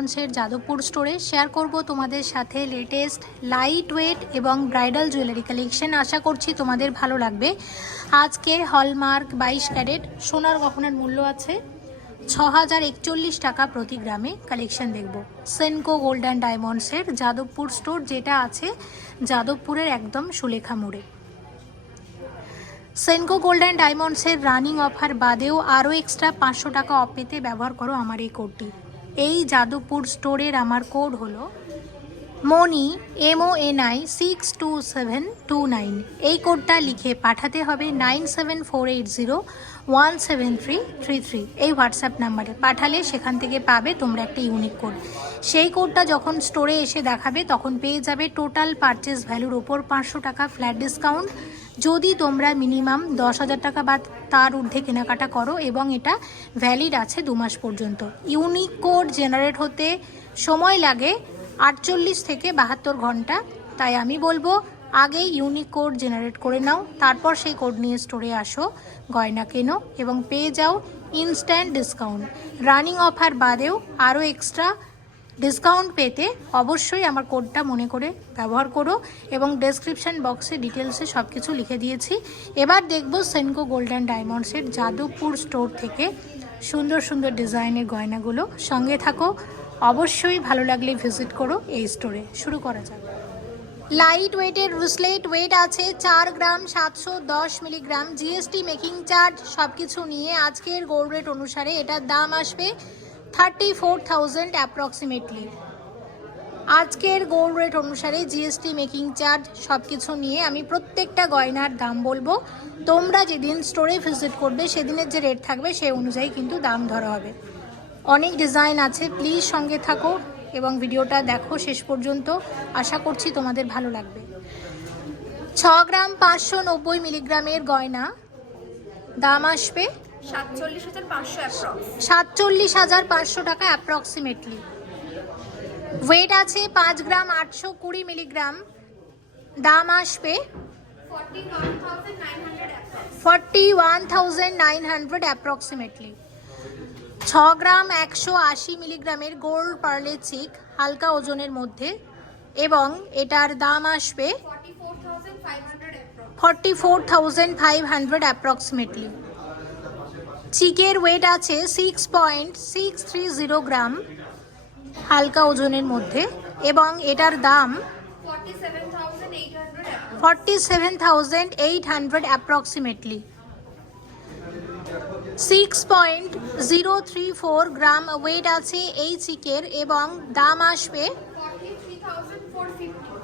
ডায়মন্ডসের যাদবপুর স্টোরে শেয়ার করব তোমাদের সাথে লেটেস্ট লাইট ওয়েট এবং ব্রাইডাল জুয়েলারি কালেকশন আশা করছি তোমাদের ভালো লাগবে। আজকে হলমার্ক বাইশ ক্যারেট, সোনার গহনার মূল্য আছে ছ হাজার একচল্লিশ টাকা প্রতি গ্রামে। কালেকশন দেখব। সেনকো গোল্ড অ্যান্ড ডায়মন্ডসের যাদবপুর স্টোর যেটা আছে যাদবপুরের একদম সুলেখা মোড়ে। সেনকো গোল্ড অ্যান্ড ডায়মন্ডসের রানিং অফার বাদেও আরও এক্সট্রা পাঁচশো টাকা অফ পেতে ব্যবহার করো আমার এই কোডটি এই যাদবপুর স্টোরের আমার কোড হলো Moni M O N I six two seven two nine এই কোডটা লিখে পাঠাতে হবে nine seven four eight zero one seven three three three এই হোয়াটসঅ্যাপ নাম্বারে পাঠালে সেখান থেকে পাবে তোমরা একটা ইউনিক কোড সেই কোডটা যখন স্টোরে এসে দেখাবে, তখন পেয়ে যাবে টোটাল পারচেস ভ্যালুর ওপর পাঁচশো টাকা ফ্ল্যাট ডিসকাউন্ট যদি তোমরা মিনিমাম দশ হাজার টাকা বা তার ঊর্ধ্বে কেনাকাটা করো এবং এটা ভ্যালিড আছে দু মাস পর্যন্ত। ইউনিক কোড জেনারেট হতে সময় লাগে আটচল্লিশ থেকে বাহাত্তর ঘণ্টা। তাই আমি বলব আগে ইউনিক কোড জেনারেট করে নাও, তারপর সেই কোড নিয়ে স্টোরে আসো, গয়না কেনো এবং পেয়ে যাও ইনস্ট্যান্ট ডিসকাউন্ট রানিং অফার বাদেও আরও এক্সট্রা ডিসকাউন্ট পেতে অবশ্যই আমার কোডটা মনে করে ব্যবহার করো এবং ডেসক্রিপশন বক্সে ডিটেলসে সব কিছু লিখে দিয়েছি। এবার দেখব সেনকো গোল্ডেন ডায়মন্ডসের যাদবপুর স্টোর থেকে সুন্দর সুন্দর ডিজাইনের গয়নাগুলো সঙ্গে থাকো। অবশ্যই ভালো লাগলে ভিজিট করো এই স্টোরে শুরু করা যাক। লাইট ওয়েটের রুসলেট ওয়েট আছে চার গ্রাম সাতশো দশ মিলিগ্রাম জিএসটি মেকিং চার্জ সব কিছু নিয়ে আজকের গোল্ড রেট অনুসারে এটার দাম আসবে থার্টি ফোর থাউজেন্ড অ্যাপ্রক্সিমেটলি আজকের গোল্ড রেট অনুসারে জিএসটি মেকিং চার্জ সব কিছু নিয়ে আমি প্রত্যেকটা গয়নার দাম বলব। তোমরা যেদিন স্টোরে ভিজিট করবে, সেদিনের যে রেট থাকবে সেই অনুযায়ী কিন্তু দাম ধরা হবে। অনেক ডিজাইন আছে প্লিজ সঙ্গে থাকো এবং ভিডিওটা দেখো শেষ পর্যন্ত। আশা করছি তোমাদের ভালো লাগবে। ছ গ্রাম পাঁচশো নব্বই মিলিগ্রামের গয়না। দাম আসবে সাতচল্লিশ হাজার পাঁচশো অ্যাপ্রক্স সাতচল্লিশ হাজার পাঁচশো টাকা অ্যাপ্রক্সিমেটলি ওয়েট আছে পাঁচ গ্রাম আটশো কুড়ি মিলিগ্রাম। দাম আসবে forty one thousand nine hundred approximately ছ গ্রাম একশো আশি মিলিগ্রামের গোল্ড পার্লে চিক হালকা ওজনের মধ্যে এবং এটার দাম আসবে forty four thousand five hundred approximately চিকের weight আছে six point six three zero gram, হালকা ওজনের মধ্যে, এবং এটার দাম forty seven thousand eight hundred approximately six point zero three four gram weight আছে এই চিকের, এবং দাম আসবে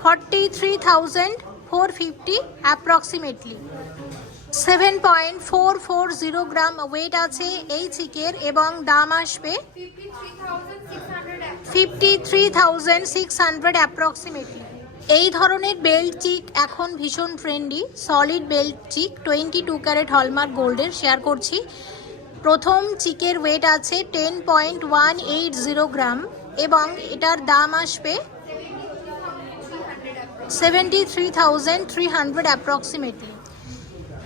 forty three thousand four fifty approximately seven point four four zero gram weight আছে এই চিকের এবং দাম আসবে fifty three thousand six hundred approximately এই ধরনের বেল্ট চিক এখন ভীষণ ট্রেন্ডি। সলিড বেল্ট চিক টোয়েন্টি টু ক্যারেট হলমার্ক গোল্ডের শেয়ার করছি। প্রথম চিকের ওয়েট আছে ten point one eight zero gram এবং এটার দাম আসবে seventy three thousand three hundred approximately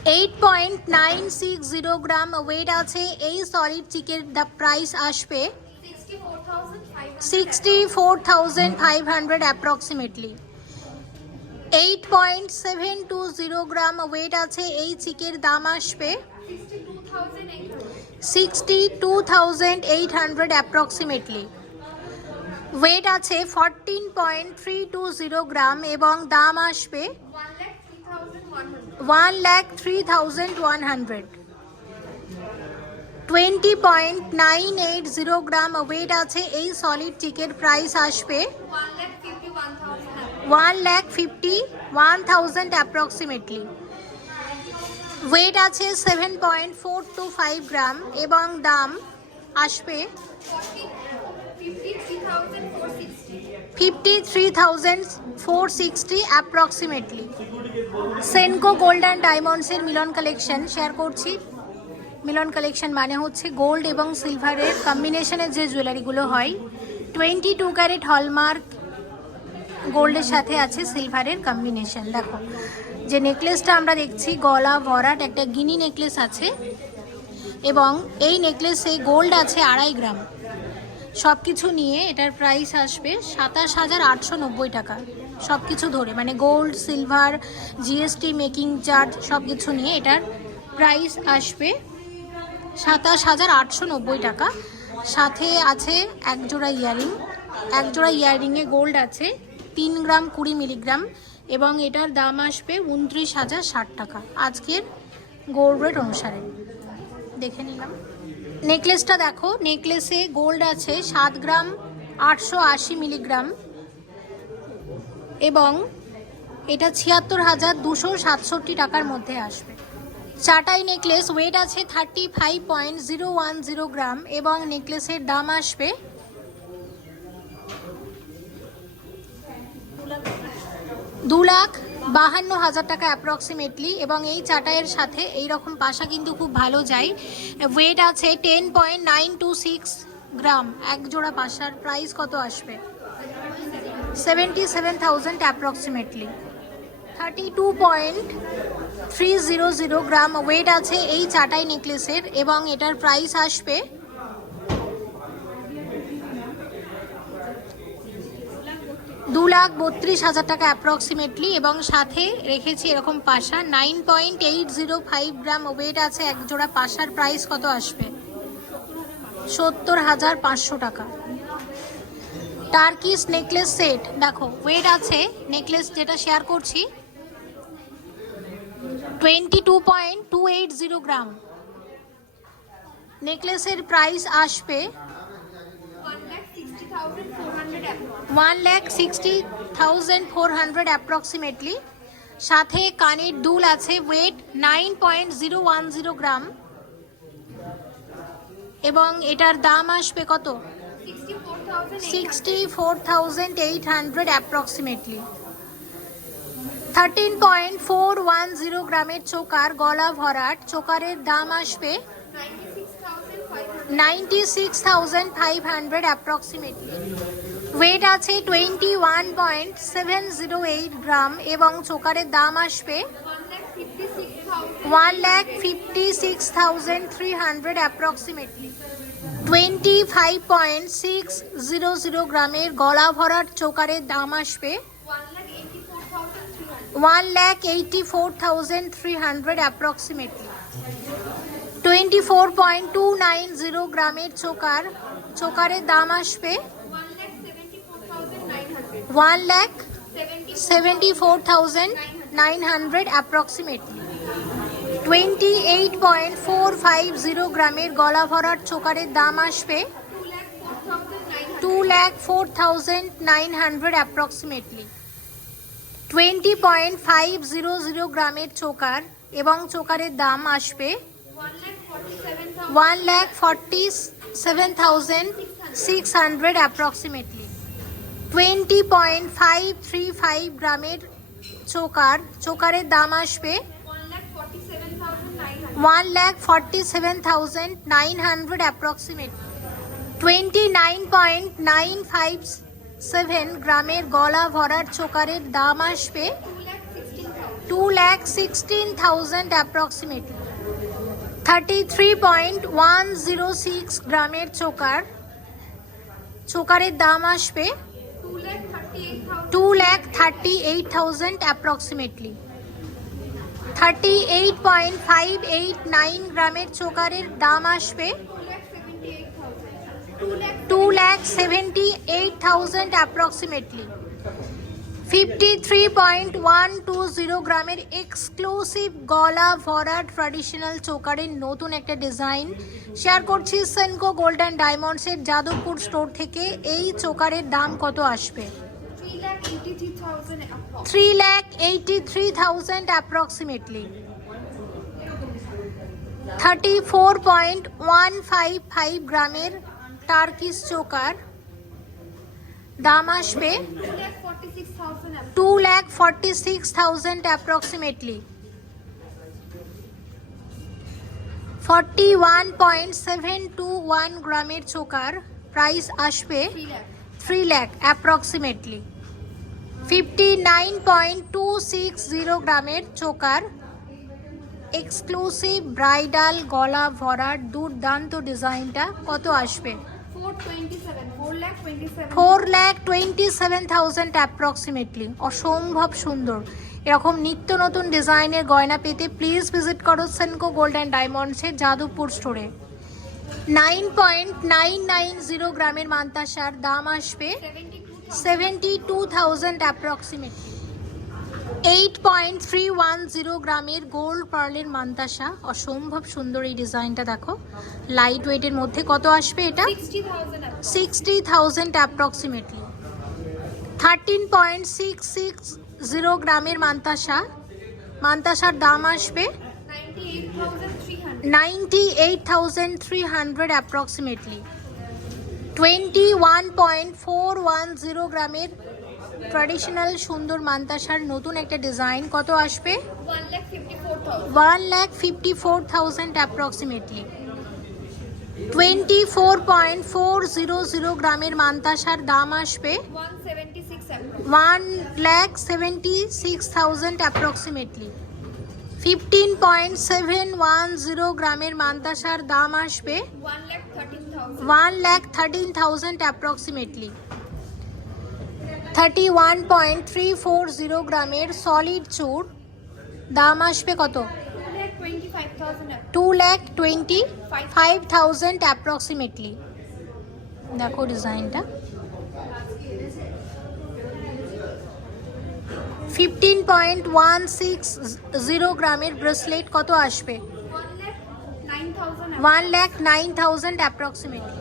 eight point nine six zero gram weight আছে। এই সলিড চিকের দ্য প্রাইস আসবে sixty four thousand five hundred approximately eight point seven two zero gram weight আছে। এই চিকের দাম আসবে sixty two thousand eight hundred approximately weight আছে fourteen point three two zero gram এবং দাম আসবে hundred hundred twenty point nine eight zero gram weight আছে এই সলিড চিকের প্রাইস আসবে one lakh fifty one thousand approximately weight আছে seven point four two five gram এবং দাম আসবে fifty three thousand four sixty approximately Senco gold and ডায়মন্ডসের Milan collection share করছি। Milan collection মানে হচ্ছে গোল্ড এবং সিলভারের কম্বিনেশনের যে জুয়েলারিগুলো হয়। টোয়েন্টি টু ক্যারেট হলমার্ক গোল্ডের সাথে আছে সিলভারের কম্বিনেশন দেখো, যে নেকলেসটা আমরা দেখছি, গলা, ভরাট, একটা গিনি নেকলেস আছে। এবং এই নেকলেসে গোল্ড আছে আড়াই গ্রাম। সব কিছু নিয়ে এটার প্রাইস আসবে সাতাশ হাজার আটশো নব্বই টাকা। সব কিছু ধরে মানে gold silver GST making charge সব কিছু নিয়ে এটার প্রাইস আসবে সাতাশ হাজার আটশো নব্বই টাকা। সাথে আছে এক জোড়া ইয়ারিং এক জোড়া ইয়াররিংয়ে গোল্ড আছে, তিন গ্রাম কুড়ি মিলিগ্রাম এবং এটার দাম আসবে উনত্রিশ হাজার ষাট টাকা। আজকের গোল্ড রেট অনুসারে। দেখে নিলাম। নেকলেসটা দেখো, নেকলেসে গোল্ড আছে সাত গ্রাম, আটশো আশি মিলিগ্রাম। এবং এটা ছিয়াত্তর হাজার দুশো সাতষট্টি টাকার মধ্যে আসবে। চাটাই নেকলেস ওয়েট আছে thirty five point zero one zero gram এবং নেকলেসের দাম আসবে দু লাখ বাহান্ন হাজার টাকা অ্যাপ্রক্সিমেটলি এবং এই চাটাইয়ের সাথে এই রকম পাশা কিন্তু খুব ভালো যায়। ওয়েট আছে ten point nine two six gram. এক জোড়া পাশার প্রাইস কত আসবে? Seventy seven thousand approximately thirty two point three zero zero gram. Weight আছে এই চাটাই নেকলেসের এবং এটার প্রাইস আসবে দু লাখ বত্রিশ হাজার টাকা অ্যাপ্রক্সিমেটলি এবং সাথে রেখেছি এরকম পাশা। Nine point eight zero five gram weight আছে, এক জোড়া পাশার প্রাইস কত আসবে? সত্তর হাজার পাঁচশো টাকা। টার্কিস নেকলেস সেট দেখো ওয়েট আছে নেকলেস যেটা শেয়ার করছি twenty two point two eight zero gram নেকলেসের price আসবে one lakh sixty thousand four hundred approximately সাথে কানের দুল আছে weight nine point zero one zero gram এবং এটার দাম আসবে কত? Sixty four thousand eight hundred approximately thirteen point four one zero গ্রামের চোকার গলা ভরাট, চোকারের দাম আসবে. Ninety six thousand five hundred approximately weight আছে twenty one point seven zero eight gram এবং চোকারের দাম আসবে. One lakh fifty six thousand three hundred approximately twenty five point six zero zero গ্রামের গলা ভরাট চোকারের দাম আসবে one lakh eighty four thousand three hundred approximately twenty four point two nine zero গ্রামের চোকার, চোকারের দাম আসবে 1 lakh 74,900 approximately. 28.450 গ্রামের গলা ভরার চোকারের দাম আসবে two lakh four thousand nine hundred approximately twenty point five zero zero গ্রামের চোকার এবং চোকারের দাম আসবে one lakh forty seven thousand six hundred approximately twenty point five three five গ্রামের চোকার, চোকারের দাম আসবে one lakh forty seven thousand nine hundred approximate twenty nine point nine five seven গ্রামের গলা ভরার চোকারের দাম আসবে two lakh sixteen thousand approximately thirty three point one zero six গ্রামের চোকার, চোকারের দাম আসবে two lakh thirty eight thousand approximately thirty eight point five eight nine গ্রামের চোকারের দাম আসবে two lakh seventy eight thousand approximately fifty three point one two zero গ্রামের exclusive গলা ভরা ট্র্যাডিশনাল চোকারের নতুন একটা ডিজাইন শেয়ার করছি সেনকো গোল্ড অ্যান্ড ডায়মন্ডসের যাদবপুর স্টোর থেকে। এই চোকারের দাম কত আসবে. Three lakh eighty three thousand approximately thirty four point one five five গ্রামের টার্কিস চোকার। দাম আসবে। Two lakh forty six thousand approximately forty one point seven two one গ্রামের চোকার প্রাইস আসবে. Three lakh approximately fifty nine point two six zero গ্রামের choker exclusive bridal গলা ভরার দুর্দান্ত ডিজাইনটা কত আসবে Four 427 4 lakh 27 four lakh twenty seven thousand approximately অসম্ভব সুন্দর। এরকম নিত্য নতুন ডিজাইনের গয়না পেতে প্লিজ ভিজিট করো সেনকো গোল্ড অ্যান্ড ডায়মন্ডসের যাদবপুর স্টোরে nine point nine nine zero গ্রামের মান্তাসার দাম আসবে 72 seventy two thousand approximately eight point three one zero গ্রামের গোল্ড পার্লের মান্তাসা। অসম্ভব সুন্দর এই ডিজাইনটা দেখো। লাইট ওয়েটের মধ্যে কত আসবে এটা? 60000 sixty thousand approximately thirteen point six six zero গ্রামের মান্তাসা। মান্তাসার দাম আসবে 98300 ninety eight thousand three hundred approximately twenty one point four one zero গ্রামের ট্র্যাডিশনাল সুন্দর মান্তাসার নতুন একটা ডিজাইন কত আসবে? 1 lakh 54000 one lakh fifty four thousand approximately twenty four point four zero zero গ্রামের মান্তাসার দাম আসবে 176 one lakh seventy six thousand approximately fifteen point seven one zero গ্রামের মান্তাসার দাম আসবে 1 lakh 13000 one lakh thirteen thousand approximately thirty one point three four zero গ্রামের solid চুর। দাম আসবে কত? 2 lakh 25000 up two lakh twenty five thousand approximately. দেখো ডিজাইনটা। Fifteen point one six zero গ্রামের ব্রেসলেট কত আসবে? 1 lakh 9000 up one lakh nine thousand approximately.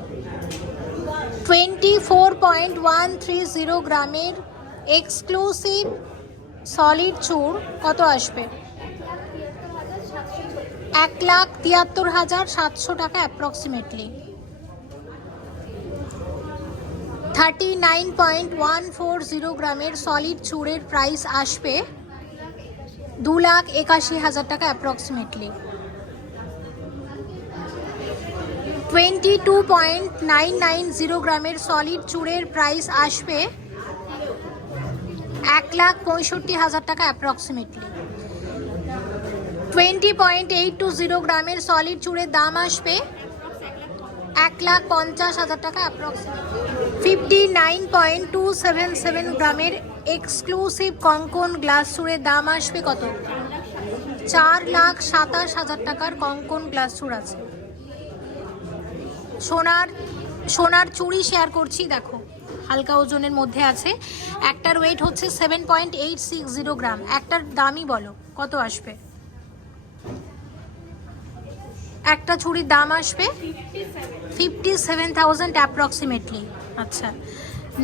Twenty four point one three zero গ্রামের এক্সক্লুসিভ সলিড চুর কত আসবে? এক লাখ তিয়াত্তর হাজার সাতশো টাকা approximately thirty nine point one four zero গ্রামের সলিড চুরের প্রাইস আসবে দু লাখ একাশি হাজার টাকা approximately twenty two point nine nine zero গ্রামের সলিড চুরের প্রাইস আসবে এক লাখ পঁয়ষট্টি হাজার টাকা approximately twenty point eight two zero গ্রামের সলিড চুরের দাম আসবে এক লাখ পঞ্চাশ হাজার টাকা approximately fifty nine point two seven seven গ্রামের এক্সক্লুসিভ কঙ্কন গ্লাস চুরের দাম আসবে কত? চার লাখ সাতাশ হাজার টাকার কঙ্কন গ্লাস চুর আছে। সোনার সোনার চুড়ি শেয়ার করছি, দেখো, হালকা ওজনের মধ্যে আছে। একটার ওয়েট হচ্ছে seven point eight six zero gram একটার দামই বলো, কত আসবে? একটা চুড়ির দাম আসবে ফিফটি সেভেন থাউজেন্ড অ্যাপ্রক্সিমেটলি আচ্ছা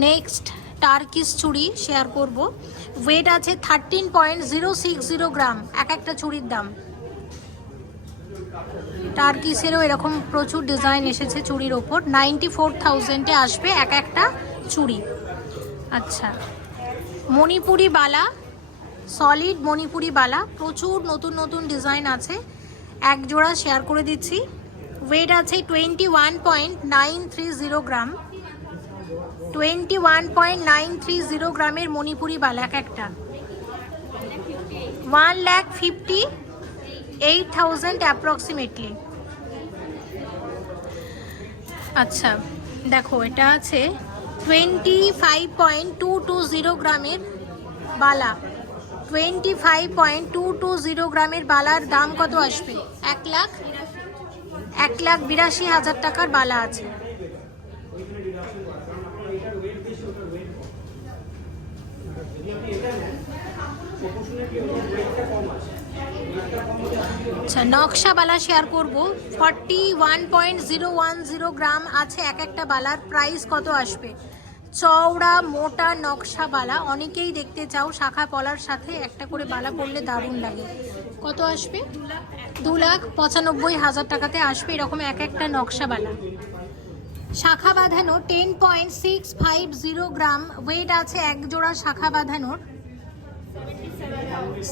নেক্সট টার্কিস চুড়ি শেয়ার করব। ওয়েট আছে thirteen point zero six zero gram এক একটা চুড়ির দাম। টার্কিসেরও এরকম প্রচুর ডিজাইন এসেছে চুড়ির ওপর। নাইনটি ফোর থাউজেন্ডে আসবে এক একটা চুড়ি। আচ্ছা। মণিপুরি বালা সলিড মণিপুরি বালা, প্রচুর নতুন নতুন ডিজাইন আছে। এক জোড়া শেয়ার করে দিচ্ছি। ওয়েট আছে twenty one point nine three zero gram twenty one point nine three zero গ্রামের মণিপুরি বালা এক একটা। One lakh fifty eight thousand approximately আচ্ছা দেখো, এটা আছে twenty five point two two zero গ্রামের বালা। Twenty five point two two zero গ্রামের বালার দাম কত আসবে? এক লাখ? এক লাখ বিরাশি হাজার টাকার বালা আছে। আচ্ছা নকশা বালা শেয়ার করব। Forty one point zero one zero gram আছে এক একটা বালার প্রাইস কত আসবে? চওড়া মোটা নকশা বালা, অনেকেই দেখতে চাও, শাখা পলার সাথে একটা করে বালা পরলে দারুণ লাগে। কত আসবে? দু লাখ পঁচানব্বই হাজার টাকাতে আসবে এরকম এক একটা নকশা বালা। শাখা বাঁধানো ten point six five zero gram weight আছে এক জোড়া শাখা বাঁধানোর।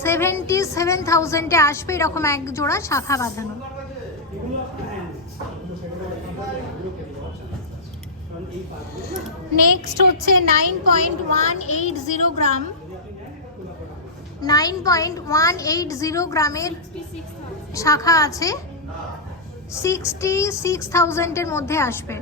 সেভেন্টি সেভেন থাউজেন্ডে আসবে এরকম এক জোড়া শাখা বাঁধানো। নেক্সট হচ্ছে nine point one eight zero gram nine point one eight zero গ্রামের শাখা আছে। সিক্সটি সিক্স থাউজেন্ডের মধ্যে আসবে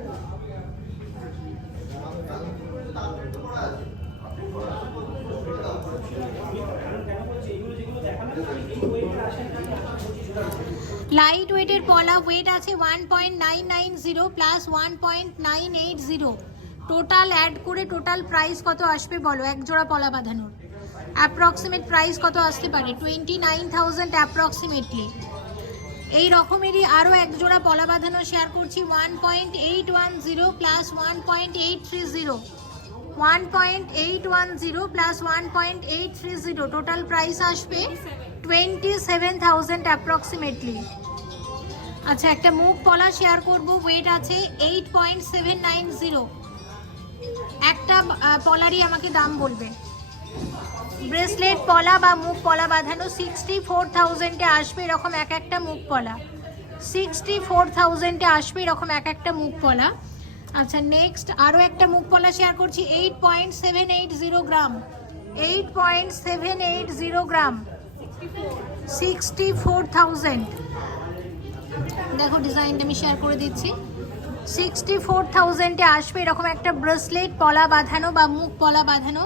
লাইট ওয়েটের পলা ওয়েট আছে one point nine nine zero plus one point nine eight zero total add করে টোটাল প্রাইস কত আসবে বলো? এক জোড়া পলা বাঁধানোর। অ্যাপ্রক্সিমেট প্রাইস কত আসতে পারে? টোয়েন্টি নাইন থাউজেন্ড অ্যাপ্রক্সিমেটলি এই রকমেরই আরও এক জোড়া পলা বাঁধানো শেয়ার করছি one point eight one zero plus one point eight three zero one point eight one zero plus one point eight three zero total price আসবে টোয়েন্টি সেভেন থাউজেন্ড অ্যাপ্রক্সিমেটলি আচ্ছা একটা মুখ পলা শেয়ার করব ওয়েট আছে eight point seven nine zero একটা পলারই আমাকে দাম বলবে। ব্রেসলেট পলা বা মুখ পলা বাঁধানো সিক্সটি ফোর থাউজেন্ডে আসবে এরকম এক একটা মুখ পলা। সিক্সটি ফোর থাউজেন্ডে আসবে এরকম এক একটা মুখ পলা। আচ্ছা নেক্সট আরও একটা মুখ পলা শেয়ার করছি eight point seven eight zero gram eight point seven eight zero gram sixty four thousand দেখো ডিজাইনটা আমি শেয়ার করে দিচ্ছি। সিক্সটি ফোর থাউজেন্ডে আসবে এরকম একটা ব্রেসলেট পলা বাঁধানো বা মুখ পলা বাঁধানো।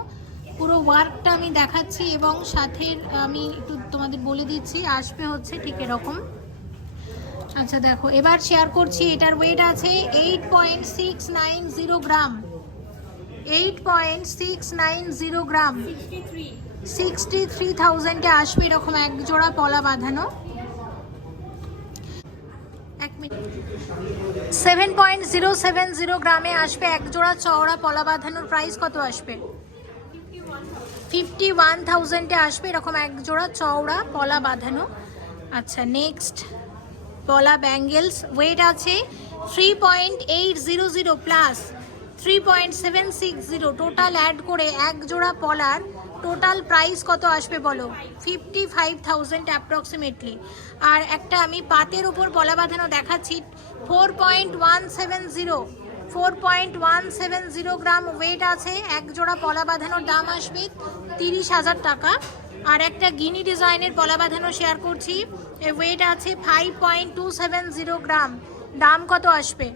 পুরো ওয়ার্কটা আমি দেখাচ্ছি এবং সাথে আমি একটু তোমাদের বলে দিচ্ছি, আসবে হচ্ছে ঠিক এরকম। আচ্ছা দেখো, এবার শেয়ার করছি, এটার ওয়েট আছে eight point six nine zero gram eight point six nine zero gram sixty three থাউজেন্ডে আসবে এরকম এক জোড়া পলা বাঁধানো এক minute seven point zero seven zero গ্রামে আসবে এক জোড়া চওড়া পলা বাঁধানোর প্রাইস কত আসবে? ফিফটি ওয়ান থাউজেন্ডে আসবে এরকম এক জোড়া চওড়া পলা বাঁধানো আচ্ছা নেক্সট পলা ব্যাঙ্গেলস ওয়েট আছে three point eight zero zero plus three point seven six zero total add করে এক জোড়া পলার টোটাল প্রাইস কত আসবে বলো? ফিফটি ফাইভ থাউজেন্ড অ্যাপ্রক্সিমেটলি আর একটা আমি পাতের ওপর পলা বাঁধানো দেখাচ্ছি four point one seven zero, four point one seven zero gram weight আছে, এক জোড়া পলা বাঁধানোর দাম আসবে তিরিশ হাজার টাকা। আর একটা গিনি ডিজাইনের পলা বাঁধানো শেয়ার করছি ওয়েট আছে five point two seven zero gram. দাম কত আসবে?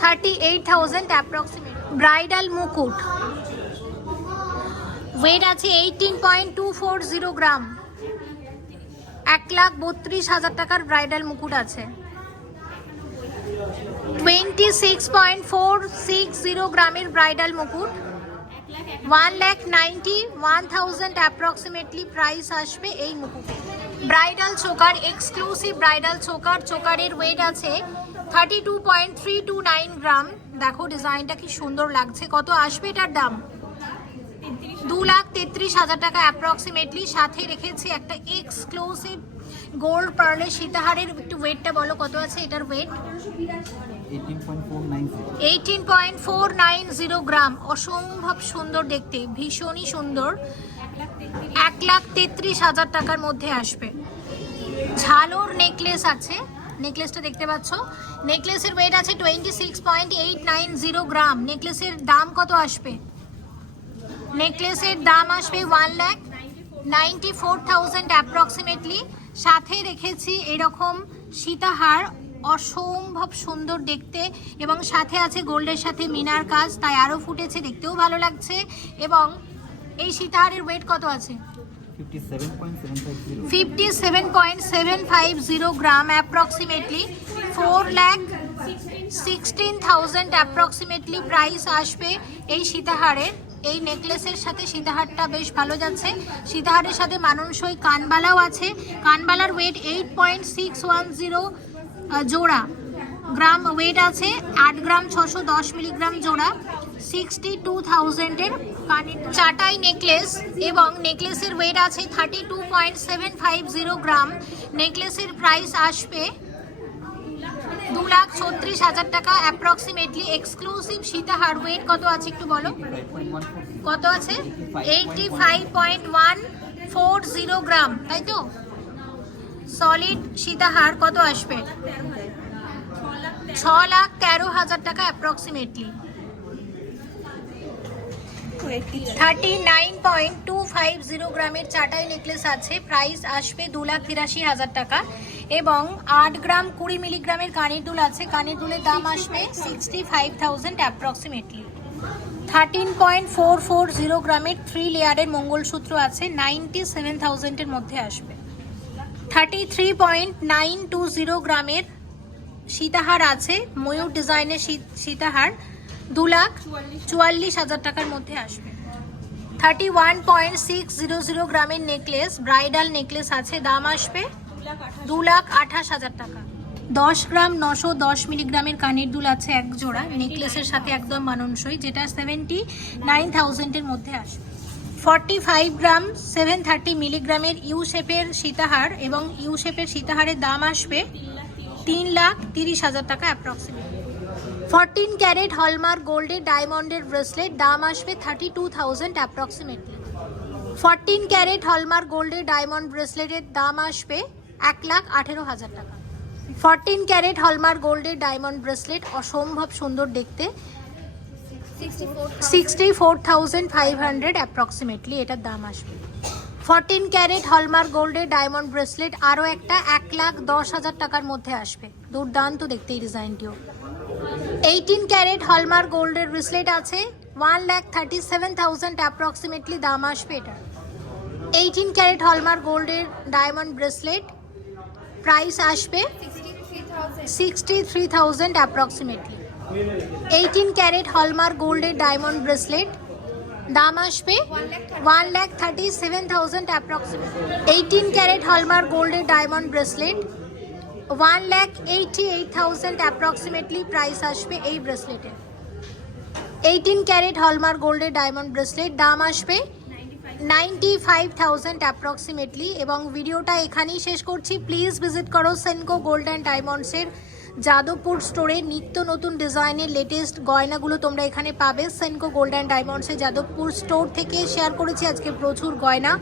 Thirty eight thousand approximate bridal মুকুট। ওয়েট আছে eighteen point two four zero gram. এক লাখ বত্রিশ হাজার টাকার ব্রাইডাল মুকুট আছে। Twenty six point four six zero গ্রামের ব্রাইডাল মুকুট। One lakh ninety one thousand approximately price আসবে এই মুকুট। Bridal choker exclusive bridal choker, চোকারের weight আছে thirty two point three two nine gram. দেখো ডিজাইনটা কি সুন্দর লাগছে। কত আসবে এটার দাম? দু লাখ তেত্রিশ হাজার টাকা অ্যাপ্রক্সিমেটলি সাথে রেখেছি একটা এক্সক্লুসিভ গোল্ড পার্লের সীতাহারের একটু ওয়েটটা বলো, কত আছে এটার weight 18.490 eighteen point four nine zero gram অসম্ভব সুন্দর দেখতে, ভীষণই সুন্দর। এক লাখ তেত্রিশ হাজার টাকার মধ্যে আসবে। ঝালোর নেকলেস আছে নেকলেসটা দেখতে পাচ্ছ। নেকলেসের ওয়েট আছে twenty six point eight nine zero gram নেকলেসের দাম কত আসবে? নেকলেসের দাম আসবে one lakh ninety four thousand approximately সাথে রেখেছি এরকম সীতাহার অসম্ভব সুন্দর দেখতে। এবং সাথে আছে গোল্ডের সাথে মিনার কাজ তাই আরও ফুটেছে দেখতেও ভালো লাগছে। এবং এই সীতাহারের ওয়েট কত আছে? Fifty seven point seven five zero gram approximately four lakh sixteen thousand approximately price আসবে এই সীতাহারের এই নেকলেসের সাথে সীতাহারটা বেশ ভালো যাচ্ছে। সীতাহারের সাথে মাননসই কানবালাও আছে। কানবালার weight eight point six one zero জোড়া। গ্রাম ওয়েট আছে আট গ্রাম ছশো দশ মিলিগ্রাম জোড়া। সিক্সটি টু থাউজেন্ডের কানের চাটাই নেকলেস এবং নেকলেসের ওয়েট আছে thirty two point seven five zero gram. নেকলেসের price আসবে লাখ ছত্রিশ হাজার টাকা অ্যাপ্রক্সিমেটলি এক্সক্লুসিভ সীতাহার ওয়েট কত আছে একটু বলো? কত আছে? Eighty five point one four zero gram তাই তো? সলিড সীতাহার কত আসবে? ছ লাখ তেরো হাজার টাকা approximately thirty nine point two five zero গ্রামের চাটাই নেকলেস আছে। প্রাইস আসবে দু লাখ তিরাশি হাজার টাকা। এবং আট গ্রাম কুড়ি মিলিগ্রামের কানের দুল আছে। কানের দুলের দাম আসবে sixty five thousand approximately thirteen point four four zero গ্রামের থ্রি লেয়ারের মঙ্গলসূত্র আছে। নাইনটি সেভেন থাউজেন্ডের মধ্যে আসবে। Thirty three point nine two zero গ্রামের সীতাহার আছে। ময়ূর ডিজাইনের সীতাহার। দু লাখ চুয়াল্লিশ হাজার টাকার মধ্যে আসবে। Thirty one point six zero zero গ্রামের নেকলেস ব্রাইডাল নেকলেস আছে, দাম আসবে দু লাখ আঠাশ হাজার টাকা। দশ গ্রাম নশো দশ মিলিগ্রামের কানের দুল আছে এক জোড়া নেকলেসের সাথে একদম মানানসই, যেটা সেভেন্টি নাইন থাউজেন্ডের মধ্যে আসবে। Forty five gram seven thirty মিলিগ্রামের U শেপের সীতাহার এবং ইউ শেপের সীতাহারের দাম আসবে তিন লাখ তিরিশ হাজার টাকা অ্যাপ্রক্সিমেটলি ফরটিন ক্যারেট হলমার্ক গোল্ডের ডায়মন্ডের ব্রেসলেট, দাম আসবে thirty two thousand approximately fourteen carat hallmark গোল্ডের ডায়মন্ড ব্রেসলেটের দাম আসবে এক লাখ আঠেরো হাজার টাকা। ফরটিন ক্যারেট হলমার্ক গোল্ডের ডায়মন্ড ব্রেসলেট অসম্ভব সুন্দর দেখতে। Sixty four thousand five hundred approximately এটার দাম আসবে। ফরটিন ক্যারেট হলমার্ক গোল্ডের ডায়মন্ড ব্রেসলেট আরও একটা এক লাখ দশ হাজার টাকার মধ্যে আসবে। দুর্দান্ত দেখতে এই ডিজাইনটিও। এইটিন ক্যারেট হলমার্ক গোল্ডের ব্রেসলেট আছে। One lakh thirty seven thousand approximately দাম আসবে এটা। এইটিন ক্যারেট হলমার্ক গোল্ডের ডায়মন্ড ব্রেসলেট প্রাইস আসবে sixty three thousand approximately eighteen carat hallmark গোল্ডের ডায়মন্ড ব্রেসলেট দাম আসবে one lakh thirty seven thousand approximately eighteen carat hallmark গোল্ডের diamond bracelet one lakh eighty eight thousand approximately price আসবে এই ব্রেসলেটের eighteen carat hallmark গোল্ডের diamond bracelet দাম আসবে নাইনটি ফাইভ থাউজেন্ড অ্যাপ্রক্সিমেটলি এবং ভিডিওটা এখানেই শেষ করছি। প্লিজ ভিজিট করো সেনকো গোল্ড অ্যান্ড ডায়মন্ডসের যাদবপুর স্টোরে নিত্য নতুন ডিজাইনের লেটেস্ট গয়নাগুলো তোমরা এখানে পাবে। সেনকো গোল্ড অ্যান্ড ডায়মন্ডসের যাদবপুর স্টোর থেকে শেয়ার করেছি। আজকে প্রচুর গয়না।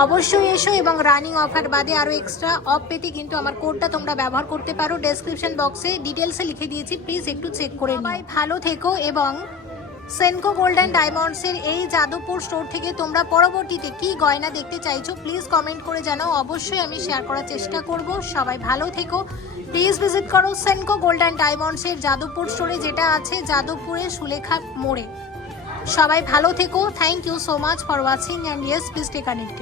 অবশ্যই এসো এবং রানিং অফার বাদে আরও এক্সট্রা অফ পেতে কিন্তু আমার কোডটা তোমরা ব্যবহার করতে পারো। ডেসক্রিপশন বক্সে ডিটেলসে লিখে দিয়েছি। প্লিজ একটু চেক করে নিও। ভালো থেকো এবং সেনকো গোল্ড অ্যান্ড ডায়মন্ডসের এই যাদবপুর স্টোর থেকে তোমরা পরবর্তীতে কি গয়না দেখতে চাইছো প্লিজ কমেন্ট করে জানাও। অবশ্যই আমি শেয়ার করার চেষ্টা করব। সবাই ভালো থেকো। প্লিজ ভিজিট করো সেনকো গোল্ড অ্যান্ড ডায়মন্ডসের যাদবপুর স্টোরে যেটা আছে যাদবপুরের সুলেখা মোড়ে। সবাই ভালো থেকো। Thank you so much for watching and yes please connected